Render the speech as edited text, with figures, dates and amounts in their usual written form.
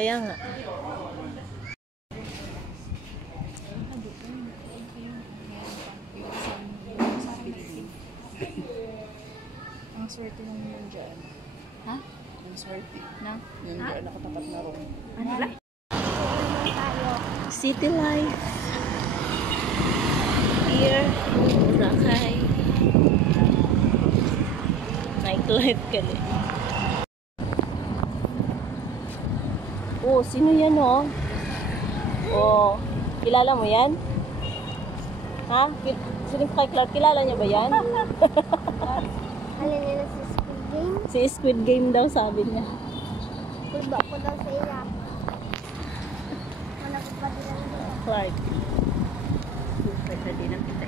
Kaya nga. Ang swerte nung yun dyan. Ha? Ang swerte. Na? Yun dyan, nakatapat na room. Ano ba? City life. Here, Boracay. Nightlife ka din. Oh, sino yan oh? Oh, kilala mo yan? Ha? Sino kay Clark? Kilala niya ba yan? Alin nila sa Squid Game? Si Squid Game daw sabi niya. Kulba ko daw sa iya. Wala ko pa din. Clark. Pwede din ang kita.